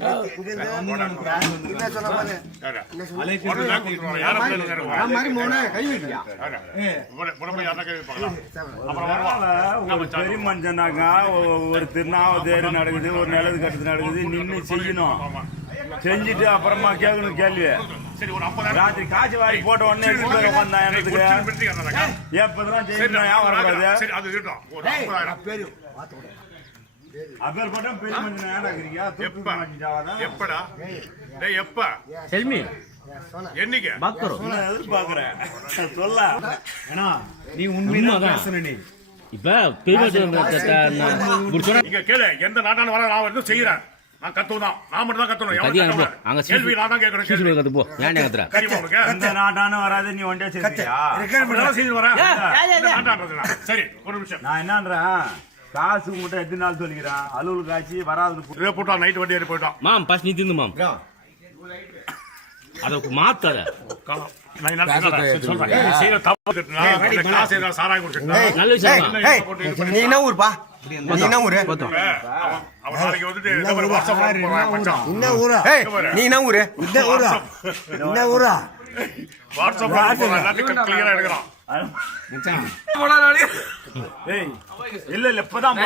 பெரிய மனுஷனாக்கா ஒரு திருநாவதேரு நடக்குது, ஒரு நிலவு கட்டுறது நடக்குது, நின்று செய்யணும். செஞ்சுட்டு அப்புறமா கேட்கணும் கேள்வி. ராத்திரி காய்ச்சி வாரி போட்ட உடனே வந்தான் எனக்கு எப்பதான் செய்யணும் வரக்கூடாது. அப்பேர் போட்டா பெரிய மனுஷன் ஏடாக்குறீங்க. எப்படா எப்ப செல்மி என்னைக்கு எதிர்பார்க்கிறேன் சொல்ல நீ உண்மைதான் நீ இப்ப நீங்க கேளு. எந்த நாட்டான வர நான் வந்து செய்யறேன். நான் கத்துவதான், நான் மட்டும் தான் கத்தணும். கேள்வி நான் தான் கேட்கணும். எந்த நாட்டானும் வராது, நீ ஒன்றே செய்து வரேன். சரி ஒரு நிமிஷம், நான் என்னன்றேன், காசு மட்டும் எத்தனை நாள் சொல்லிக்கிறேன். அலுவல் காய்ச்சி வராது போட்டா நைட் வண்டி ஏறி போயிட்டோம். மாம் பஸ் நீ தின்னு மாம் அதை மாத்தாத. நீ என்ன ஊர்ப்பா? நீ என்ன ஊரு? என்ன ஊரா? நீ என்ன ஊரு? இந்த ஊரா? என்ன ஊரா? இல்ல இல்ல இப்பதான்